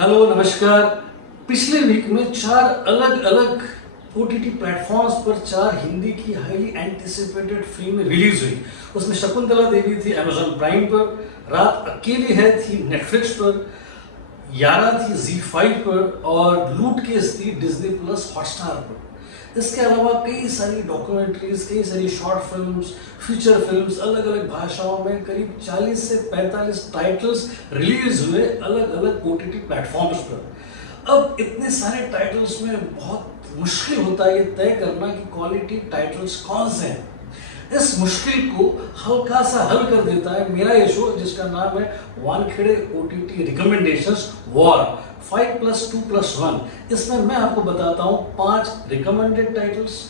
Hello नमस्कार। पिछले week में 4 अलग अलग ओटीटी प्लेटफॉर्म्स पर 4 हिंदी की हाईली एंटिसिपेटेड फिल्में रिलीज हुई। उसमें शकुंतला देवी थी अमेजॉन प्राइम पर, रात अकेली है थी नेटफ्लिक्स पर, यारा थी ZEE5 पर और लूट केस थी डिज्नी प्लस हॉटस्टार पर। इसके अलावा कई सारी डॉक्यूमेंट्रीज, कई सारी शॉर्ट फिल्म्स, फीचर फिल्म्स अलग अलग भाषाओं में करीब 40 से 45 टाइटल्स रिलीज हुए अलग अलग ओटीटी प्लेटफॉर्म्स पर। अब इतने सारे टाइटल्स में बहुत मुश्किल होता है ये तय करना कि क्वालिटी टाइटल्स कौन से हैं। इस मुश्किल को हल्का सा हल कर देता है मेरा ये शो, जिसका नाम है वानखेड़े ओटीटी रिकमेंडेशंस वॉर 5+2+1। इसमें मैं आपको बताता हूँ 5 recommended titles,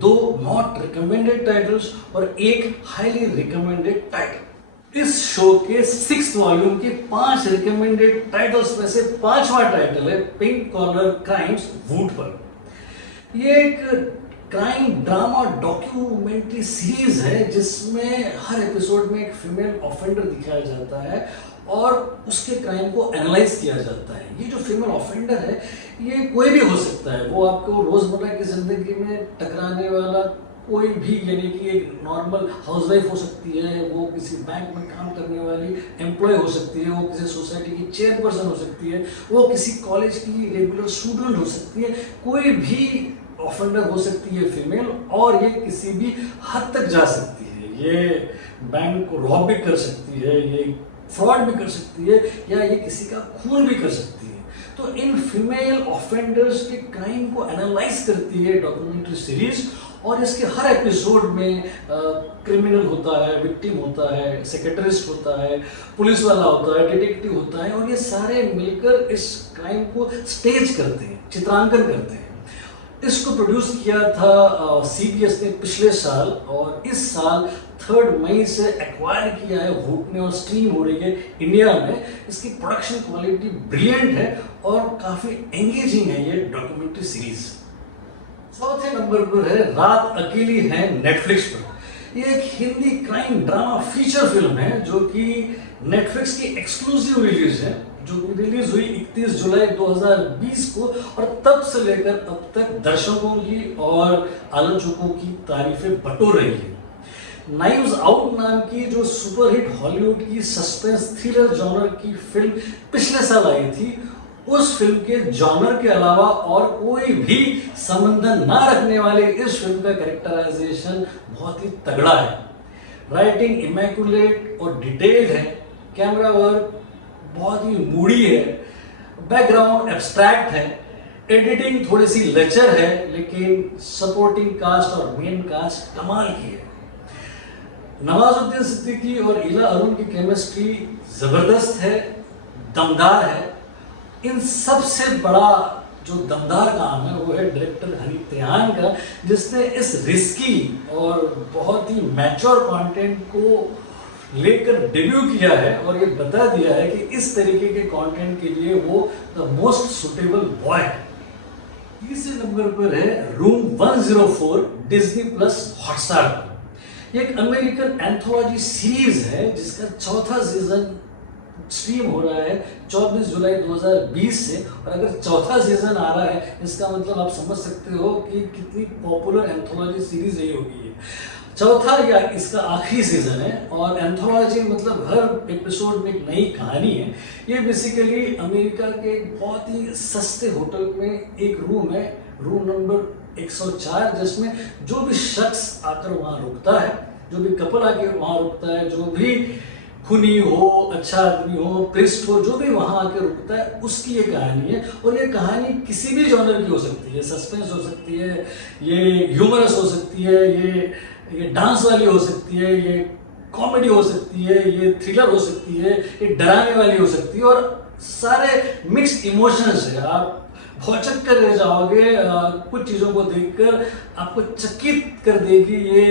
2 not recommended titles और 1 हाईली रिकमेंडेड टाइटल। इस शो के 6th वॉल्यूम के 5 रिकमेंडेड टाइटल्स में से 5वां टाइटल है पिंक कॉलर क्राइम्स वुड पर। ये एक क्राइम ड्रामा डॉक्यूमेंट्री सीरीज है जिसमें हर एपिसोड में एक फीमेल ऑफेंडर दिखाया जाता है और उसके क्राइम को एनालाइज किया जाता है। ये जो फीमेल ऑफेंडर है ये कोई भी हो सकता है, वो आपको रोजमर्रा की जिंदगी में टकराने वाला कोई भी, यानी कि एक नॉर्मल हाउसवाइफ हो सकती है, वो किसी बैंक में काम करने वाली एम्प्लॉय हो सकती है, वो किसी सोसाइटी की चेयरपर्सन हो सकती है, वो किसी कॉलेज की रेगुलर स्टूडेंट हो सकती है, कोई भी ऑफेंडर हो सकती है फीमेल, और ये किसी भी हद तक जा सकती है। ये बैंक को रॉब भी कर सकती है, ये फ्रॉड भी कर सकती है, या ये किसी का खून भी कर सकती है। तो इन फीमेल ऑफेंडर्स के क्राइम को एनालाइज करती है डॉक्यूमेंट्री सीरीज, और इसके हर एपिसोड में क्रिमिनल होता है, विक्टिम होता है, सेक्रेटरिस्ट होता है, पुलिस वाला होता है, डिटेक्टिव होता है, और ये सारे मिलकर इस क्राइम को स्टेज करते हैं, चित्रांकन करते हैं। इसको प्रोड्यूस किया था CBS ने पिछले साल, और इस साल 3 मई से एक्वायर किया है वूट ने और स्ट्रीम हो रही है इंडिया में। इसकी प्रोडक्शन क्वालिटी ब्रिलियंट है और काफी एंगेजिंग है ये डॉक्यूमेंट्री सीरीज। चौथे नंबर पर है रात अकेली है नेटफ्लिक्स पर। ये एक Hindi crime drama feature film है जो कि नेटफ्लिक्स की एक्सक्लूसिव रिलीज है, जो कि रिलीज हुई 31 जुलाई 2020 को, और तब से लेकर अब तक दर्शकों की और आलोचकों की तारीफें बटोर रही है। नाइव्स आउट नाम की जो सुपरहिट हॉलीवुड की सस्पेंस थ्रिलर जॉनर की फिल्म पिछले साल आई थी, उस फिल्म के जॉनर के अलावा और कोई भी संबंध ना रखने वाले इस फिल्म का कैरेक्टराइजेशन बहुत ही तगड़ा है। राइटिंग इमैक्युलेट और डिटेल्ड है, कैमरा वर्क बहुत ही मूडी है, बैकग्राउंड एब्स्ट्रैक्ट है, एडिटिंग थोड़ी सी लचर है, लेकिन सपोर्टिंग कास्ट और मेन कास्ट कमाल की है। नवाजुद्दीन सिद्दीकी और इला अरुण की केमिस्ट्री जबरदस्त है, दमदार है। इन सबसे बड़ा जो दमदार काम है वो है डायरेक्टर हनी तिहान का, जिसने इस रिस्की और बहुत ही मैच्योर कंटेंट को लेकर डेब्यू किया है और ये बता दिया है कि इस तरीके के कंटेंट के लिए वो द मोस्ट सुटेबल बॉय है। तीसरे नंबर पर है रूम 104 डिज्नी प्लस हॉटस्टार पर। एक अमेरिकन एंथोलॉजी सीरीज है जिसका 4था सीजन स्ट्रीम हो रहा है 24 जुलाई 2020 से, और अगर 4था सीजन आ रहा है इसका मतलब आप समझ सकते हो कि कितनी पॉपुलर एंथोलॉजी सीरीज ये होगी। चौथा या इसका आखिरी सीजन है, और एंथोलॉजी मतलब हर एपिसोड में एक नई कहानी है। ये बेसिकली अमेरिका के बहुत ही सस्ते होटल में एक रूम है, रूम नंबर 104, जिसमें जो भी शख्स आकर वहाँ रुकता है, जो भी कपल आके वहाँ रुकता है, जो भी खूनी हो, अच्छा आदमी हो, प्रिस्ट हो, जो भी वहाँ आके रुकता है, उसकी ये कहानी है। और ये कहानी किसी भी जॉनर की हो सकती है, सस्पेंस हो सकती है, ये ह्यूमरस हो सकती है, ये डांस वाली हो सकती है, ये कॉमेडी हो सकती है, ये थ्रिलर हो सकती है, ये डराने वाली हो सकती है, और सारे मिक्स्ड इमोशंस है। आप भौचक कर रह जाओगे, कुछ चीज़ों को देखकर आपको चकित कर देगी ये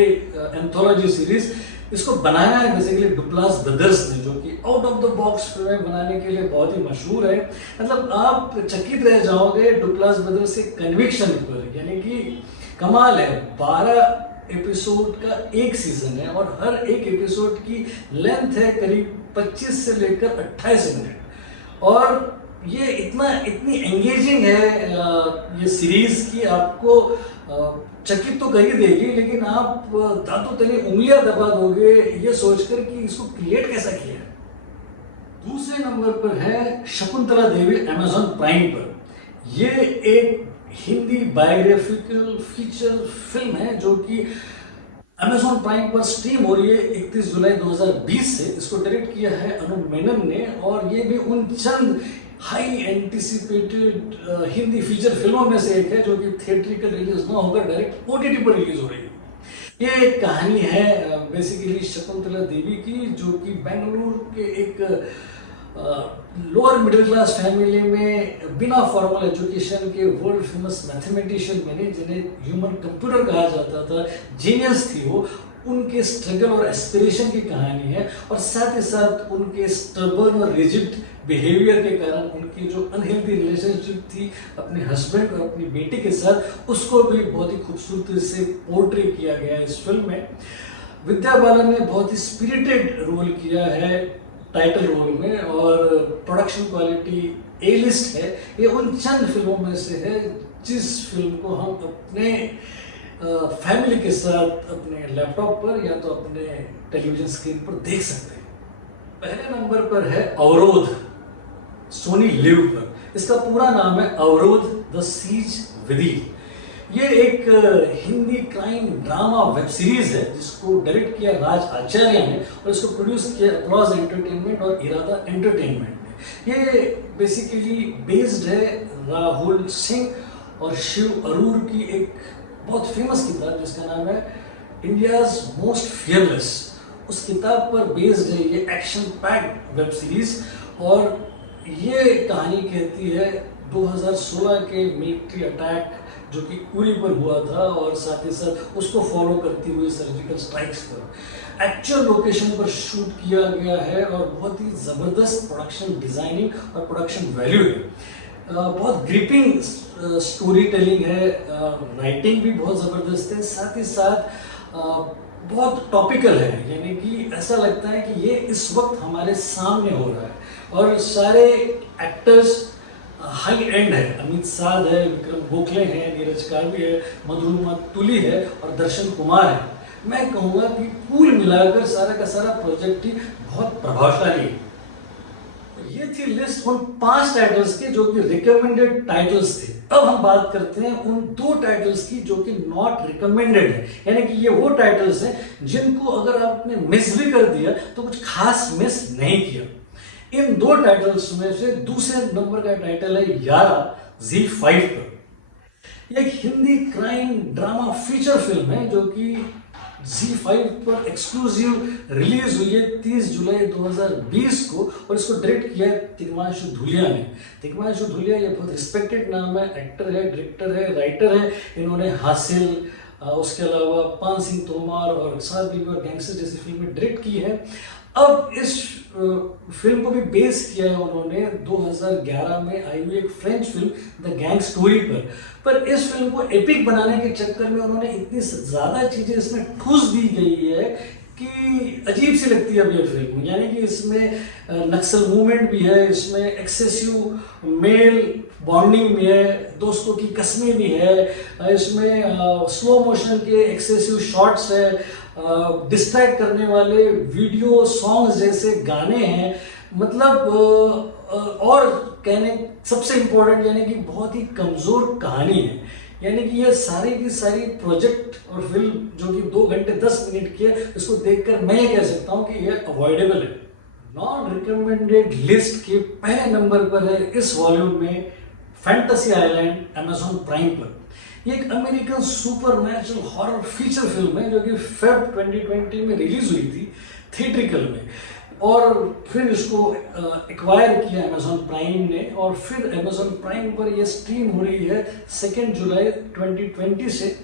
एंथोलॉजी सीरीज। इसको बनाया है बेसिकली डुप्लास ब्रदर्स ने, जो कि आउट ऑफ द बॉक्स फिल्में बनाने के लिए बहुत ही मशहूर है। मतलब आप चकित रह जाओगे डुप्लास ब्रदर्स के कन्विक्शन पर, यानी कि कमाल है। 12 एपिसोड का एक सीजन है और हर एक एपिसोड की लेंथ है करीब 25 से लेकर 28 मिनट, और ये इतनी एंगेजिंग है ये सीरीज की आपको चकित तो कर ही देगी, लेकिन आप दांतों तले उंगलियां दबा दोगे ये सोचकर कि इसको क्रिएट कैसा किया है। दूसरे नंबर पर है शकुंतला देवी अमेजॉन प्राइम पर। ये एक हिंदी बायोग्राफिकल फीचर फिल्म है जो कि अमेजॉन प्राइम पर स्ट्रीम हो रही है 31 जुलाई 2020 से। इसको डायरेक्ट किया है अनु मेनन ने, और ये भी उन चंद हाई एंटिसिपेटेड हिंदी फीचर फिल्मों में से एक है जो कि थिएट्रिकल रिलीज ना होकर डायरेक्ट ओटीटी पर रिलीज हो रही है। ये एक कहानी है बेसिकली शकुंतला देवी की, जो कि बेंगलुरु के एक लोअर मिडिल क्लास फैमिली में बिना फॉर्मल एजुकेशन के वर्ल्ड फेमस मैथमेटिशियन बने, जिन्हें ह्यूमन कंप्यूटर कहा जाता था, जीनियस थी वो। उनके स्ट्रगल और एस्पिरेशन की कहानी है, और साथ ही साथ उनके स्टबर्न और रिजिड बिहेवियर के कारण उनकी जो अनहेल्दी रिलेशनशिप थी अपने हस्बैंड और अपनी बेटी के साथ, उसको भी बहुत ही खूबसूरती से पोर्ट्रे किया गया है इस फिल्म में। विद्या बालन ने बहुत ही स्पिरिटेड रोल किया है टाइटल रोल में, और प्रोडक्शन क्वालिटी ए लिस्ट है। ये उन चंद फिल्मों में से है जिस फिल्म को हम अपने फैमिली के साथ अपने लैपटॉप पर या तो अपने टेलीविजन स्क्रीन पर देख सकते हैं। पहले नंबर पर है अवरोध, सोनी लिव पर। इसका पूरा नाम है अवरोध द सीज विदिन। ये एक Hindi crime drama web series है जिसको डायरेक्ट किया राज आचार्य ने, और इसको प्रोड्यूस किया अपलॉज एंटरटेनमेंट और इरादा एंटरटेनमेंट ने। ये बेसिकली बेस्ड है राहुल सिंह और शिव अरूर की एक बहुत फेमस किताब जिसका नाम है इंडियाज मोस्ट फियरलेस। उस किताब पर बेस्ड है ये एक्शन पैक्ड वेब सीरीज, और ये कहानी कहती है 2016 के मिलिट्री अटैक जो कि उरी पर हुआ था, और साथ ही साथ उसको फॉलो करती हुई सर्जिकल स्ट्राइक्स पर एक्चुअल लोकेशन पर शूट किया गया है, और बहुत ही ज़बरदस्त प्रोडक्शन डिज़ाइनिंग और प्रोडक्शन वैल्यू है। बहुत ग्रिपिंग स्टोरी टेलिंग है, राइटिंग भी बहुत ज़बरदस्त है, साथ ही साथ बहुत टॉपिकल है, यानी कि ऐसा लगता है कि ये इस वक्त हमारे सामने हो रहा है। और सारे एक्टर्स हाई एंड है, अमित साध है, विक्रम गोखले हैं, नीरज कार्वी है, मधुरमा तुली है और दर्शन कुमार है। मैं कहूँगा कि कुल मिलाकर सारा का सारा प्रोजेक्ट ही बहुत प्रभावशाली है। ये थी लिस्ट उन 5 टाइटल्स के जो कि रिकमेंडेड टाइटल्स थे। अब हम बात करते हैं उन 2 टाइटल्स की जो कि नॉट रिकमेंडेड है, यानी कि ये वो टाइटल्स हैं जिनको अगर आपने मिस भी कर दिया तो कुछ खास मिस नहीं किया। इन 2 टाइटल्स में से दूसरे नंबर का टाइटल है यारा ZEE5 पर। एक Hindi crime drama feature film है जो कि ZEE5 पर एक्सक्लूसिव रिलीज हुई है 30 जुलाई 2020 को, और इसको डायरेक्ट किया है तिग्मांशु धूलिया ने। तिग्मांशु धूलिया ये बहुत रिस्पेक्टेड नाम है, एक्टर है, डायरेक्टर है, राइटर है। इन्होंने हासिल, उसके अलावा पान सिंह तोमर और साथ भी और गैंगस्टर जैसी फिल्में डायरेक्ट की है। अब इस फिल्म को भी बेस किया है उन्होंने 2011 में आई हुई एक French film the gang story पर इस फिल्म को एपिक बनाने के चक्कर में उन्होंने इतनी ज़्यादा चीज़ें इसमें ठूस दी गई है कि अजीब सी लगती है अब ये फिल्म। यानी कि इसमें नक्सल मूवमेंट भी है, इसमें एक्सेसिव मेल बॉन्डिंग भी है, दोस्तों की कस्में भी है, इसमें स्लो मोशन के एक्सेसिव शॉट्स है, डिस्ट्रैक्ट करने वाले वीडियो सॉन्ग्स जैसे गाने हैं। मतलब और कहने सबसे इम्पोर्टेंट यानी कि बहुत ही कमज़ोर कहानी है। यानी कि ये सारी की सारी प्रोजेक्ट और फिल्म जो कि 2 घंटे 10 मिनट की है, इसको देखकर मैं ये कह सकता हूँ कि ये अवॉइडेबल है। नॉन रिकमेंडेड लिस्ट के पहले नंबर पर है इस वॉल्यूम में फैंटेसी आइलैंड अमेजॉन प्राइम पर। ये एक American supernatural horror feature film है जो कि फेब 2020 में रिलीज हुई थी थिएट्रिकल में, और फिर इसको एक्वायर किया अमेजॉन प्राइम ने, और फिर अमेजॉन प्राइम पर ये स्ट्रीम हो रही है 2 जुलाई 2020 से।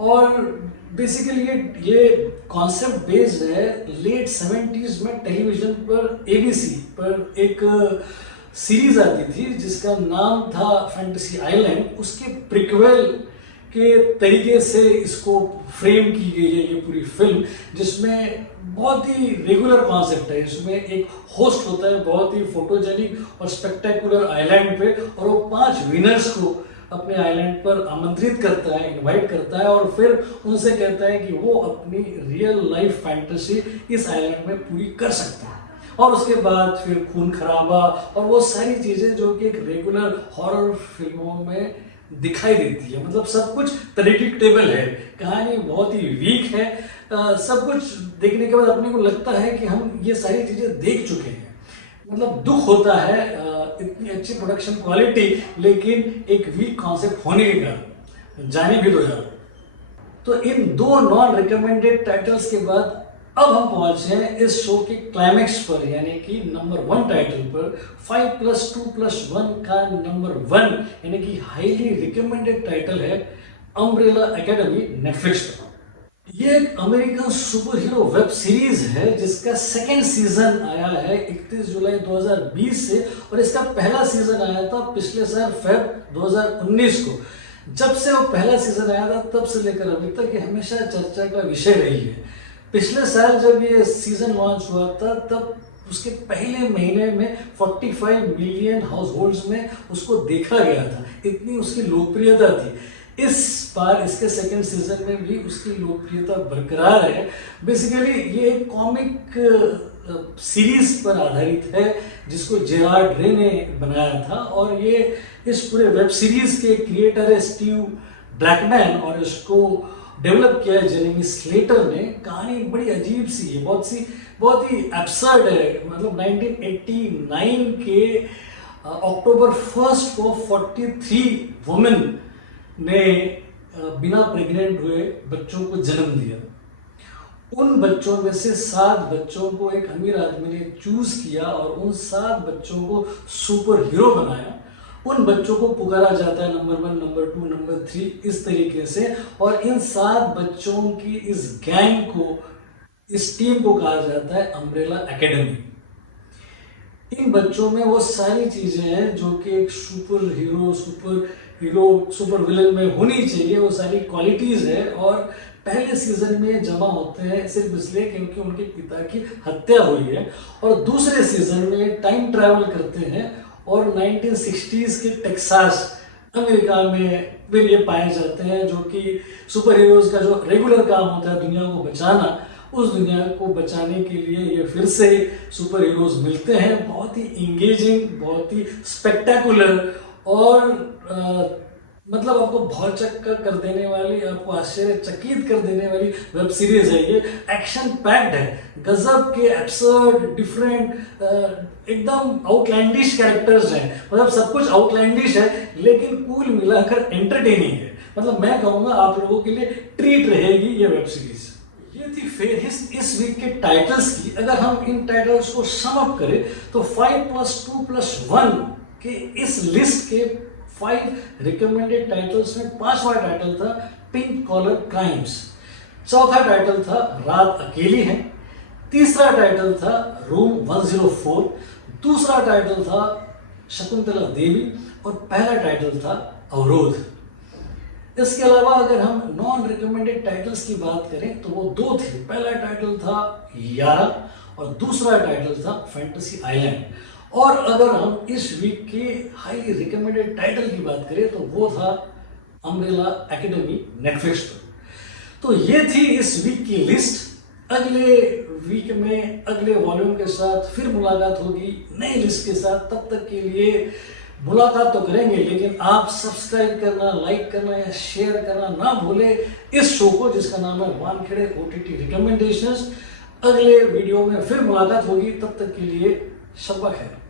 और बेसिकली ये कॉन्सेप्ट बेस्ड है लेट 70s में टेलीविजन पर ABC पर एक सीरीज आती थी जिसका नाम था फैंटेसी आइलैंड। उसके प्रिक्वेल के तरीके से इसको फ्रेम की गई है ये पूरी फिल्म, जिसमें बहुत ही रेगुलर कॉन्सेप्ट है। इसमें एक होस्ट होता है बहुत ही फोटोजेनिक और स्पेक्टेकुलर आइलैंड पे, और वो 5 विनर्स को अपने आइलैंड पर आमंत्रित करता है, इनवाइट करता है, और फिर उनसे कहता है कि वो अपनी रियल लाइफ फैंटेसी इस आइलैंड में पूरी कर सकते हैं। और उसके बाद फिर खून खराबा और वो सारी चीजें जो कि एक रेगुलर हॉरर फिल्मों में दिखाई देती है। मतलब सब कुछ प्रेडिक्टेबल है, कहानी बहुत ही वीक है, सब कुछ देखने के बाद अपने को लगता है कि हम ये सारी चीजें देख चुके हैं। मतलब दुख होता है इतनी अच्छी प्रोडक्शन क्वालिटी लेकिन एक वीक कॉन्सेप्ट होने के कारण। जाने भी दो यार। तो इन 2 नॉन रिकमेंडेड टाइटल्स के बाद अब हम पहुंचे हैं इस शो के क्लाइमेक्स पर, यानी कि नंबर 1 टाइटल पर। 5+2+1 का नंबर 1 यानी कि हाईली रिकमेंडेड टाइटल है अम्ब्रेला एकेडमी नेटफ्लिक्स पर। ये एक American super hero web series है जिसका 2nd सीजन आया है 31 जुलाई 2020 से, और इसका पहला सीजन आया था पिछले साल फेब 2019 को। जब से वो पहला सीजन आया था तब से लेकर अभी तक ये हमेशा चर्चा का विषय रही है। पिछले साल जब ये सीजन लॉन्च हुआ था तब उसके पहले महीने में 45 मिलियन हाउस होल्ड्स में उसको देखा गया था, इतनी उसकी लोकप्रियता थी। इस बार इसके 2nd सीजन में भी उसकी लोकप्रियता बरकरार है। बेसिकली ये एक कॉमिक सीरीज पर आधारित है जिसको जेरार्ड रे ने बनाया था, और ये इस पूरे वेब सीरीज के क्रिएटर है स्टीव ब्लैकमैन, और इसको डेवलप किया है जेरेमी स्लेटर ने। कहानी बड़ी अजीब सी है, बहुत ही एब्सर्ड है। मतलब 1989 के अक्टूबर 1 को 43 वुमेन ने बिना प्रेग्नेंट हुए बच्चों को जन्म दिया। उन बच्चों में से 7 बच्चों को एक अमीर आदमी ने चूज किया और उन 7 बच्चों को सुपर हीरो बनाया। उन बच्चों को पुकारा जाता है नंबर 1, नंबर 2, नंबर 3 इस तरीके से, और इन 7 बच्चों की इस गैंग को, इस टीम को कहा जाता है अम्ब्रेला एकेडमी। इन बच्चों में वो सारी चीजें हैं जो कि एक सुपर हीरो सुपर विलन में होनी चाहिए, वो सारी क्वालिटीज है। और पहले सीजन में जमा होते हैं सिर्फ इसलिए क्योंकि उनके पिता की हत्या हुई है, और दूसरे सीजन में टाइम ट्रैवल करते हैं और 1960s के टेक्सास अमेरिका में फिर ये पाए जाते हैं, जो कि सुपर हीरोज का जो रेगुलर काम होता है दुनिया को बचाना, उस दुनिया को बचाने के लिए ये फिर से सुपर हीरोज मिलते हैं। बहुत ही इंगेजिंग, बहुत ही स्पेक्टेकुलर और मतलब आपको भौचक्का कर देने वाली, आपको आश्चर्यचकित कर देने वाली वेब सीरीज है ये। एक्शन पैक्ड है, गजब के एब्सर्ड, डिफरेंट, एकदम आउटलैंडिश कैरेक्टर्स हैं। मतलब सब कुछ आउटलैंडिश है लेकिन कुल मिलाकर एंटरटेनिंग है। मतलब मैं कहूँगा आप लोगों के लिए ट्रीट रहेगी ये वेब सीरीज। ये थी फेरिस्त इस वीक के टाइटल्स की। अगर हम इन टाइटल्स को सम अप करें तो 5+2+1 के इस लिस्ट के 5 रिकमेंडेड टाइटल्स में 5वां टाइटल था पिंक कॉलर क्राइम्स, चौथा टाइटल था रात अकेली है, तीसरा टाइटल था रूम 104, दूसरा टाइटल था शकुंतला देवी, और पहला टाइटल था अवरोध। इसके अलावा अगर हम नॉन रिकमेंडेड टाइटल्स की बात करें तो वो 2 थे। पहला टाइटल था यारा और दूसरा टाइटल था फैंटेसी आइलैंड। और अगर हम इस वीक के हाईली रिकमेंडेड टाइटल की बात करें तो वो था अम्ब्रेला एकेडमी नेटफ्लिक्स पर। तो ये थी इस वीक की लिस्ट। अगले वीक में अगले वॉल्यूम के साथ फिर मुलाकात होगी नई लिस्ट के साथ। तब तक के लिए मुलाकात तो करेंगे लेकिन आप सब्सक्राइब करना, लाइक करना या शेयर करना ना भूले इस शो को जिसका नाम है वानखेड़े OTT रिकमेंडेशंस। अगले वीडियो में फिर मुलाकात होगी, तब तक के लिए शब्बा खैर।